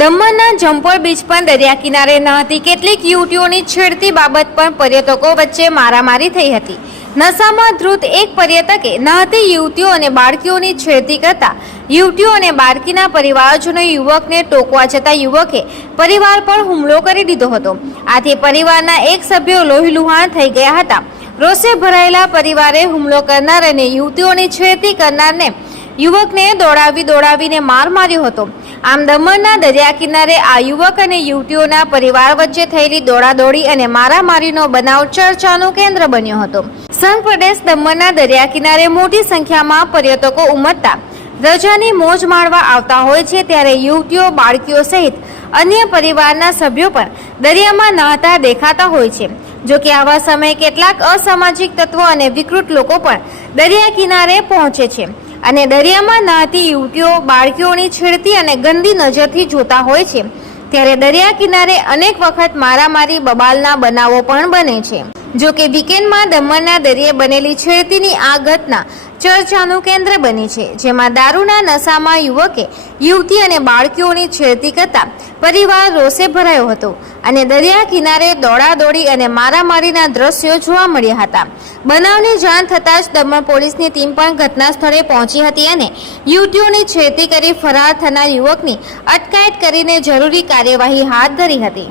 દમણના જંપોર બીચ પર દરિયા કિનારે નહાતી કેટલીક યુવતીઓની છેડતી બાબત પણ પર્યટકો વચ્ચે મારામારી થઈ હતી. નશામાં ધ્રુત એક પર્યટકે નહાતી યુવતીઓ અને બાળકીઓની છેડતી કરતા યુવતીઓ અને બાળકીના પરિવારજનો યુવકને ટોકવા જતા યુવકે પરિવાર પર હુમલો કરી દીધો હતો. આથી પરિવારના એક સભ્યો લોહીલુહાણ થઈ ગયા હતા. રોષે ભરાયેલા પરિવારે હુમલો કરનાર અને યુવતીઓની છેડતી કરનારને યુવકને દોડાવી દોડાવીને માર માર્યો હતો. આમ દમણના દરિયા કિનારે આ યુવક અને યુવતીઓના પરિવાર વચ્ચે થયેલી દોડાદોડી અને મારામારીનો બનાવ ચર્ચાનું કેન્દ્ર બન્યો હતો. સંઘ પ્રદેશ દમણના દરિયા કિનારે મોટી સંખ્યામાં પર્યટકો ઉમટતા. રજાની મોજ માણવા આવતા હોય છે ત્યારે યુવતીઓ, બાળકીઓ સહિત અન્ય પરિવારના સભ્યો પણ દરિયામાં નહાતા દેખાતા હોય છે. જો કે આવા સમયે કેટલાક અસામાજિક તત્વો અને વિકૃત લોકો પણ દરિયા કિનારે પહોંચે છે. અને દરિયામાં નહાતી યુવતીઓ, બાળકીઓની છેડતી અને ગંદી નજરથી જોતા હોય છે. ત્યારે દરિયા કિનારે અનેક વખત મારામારી, બબાલના બનાવો પણ બને છે. જો કે વીકેન્ડમાં દમણના દરિયે બનેલી છેડતીની આ ઘટના ચર્ચાનું કેન્દ્ર બની છે, જેમાં દારૂના નશામાં યુવકે યુવતી અને બાળકીઓની છેડતી કરતા પરિવાર રોષે ભરાયો હતો અને દરિયા કિનારે દોડાદોડી અને મારામારીના દ્રશ્યો જોવા મળ્યા હતા. બનાવની જાણ થતાં જ દમણ પોલીસની ટીમ પણ ઘટના સ્થળે પહોંચી હતી અને યુવતીઓની છેડતી કરી ફરાર થનાર યુવકની અટકાયત કરીને જરૂરી કાર્યવાહી હાથ ધરી હતી.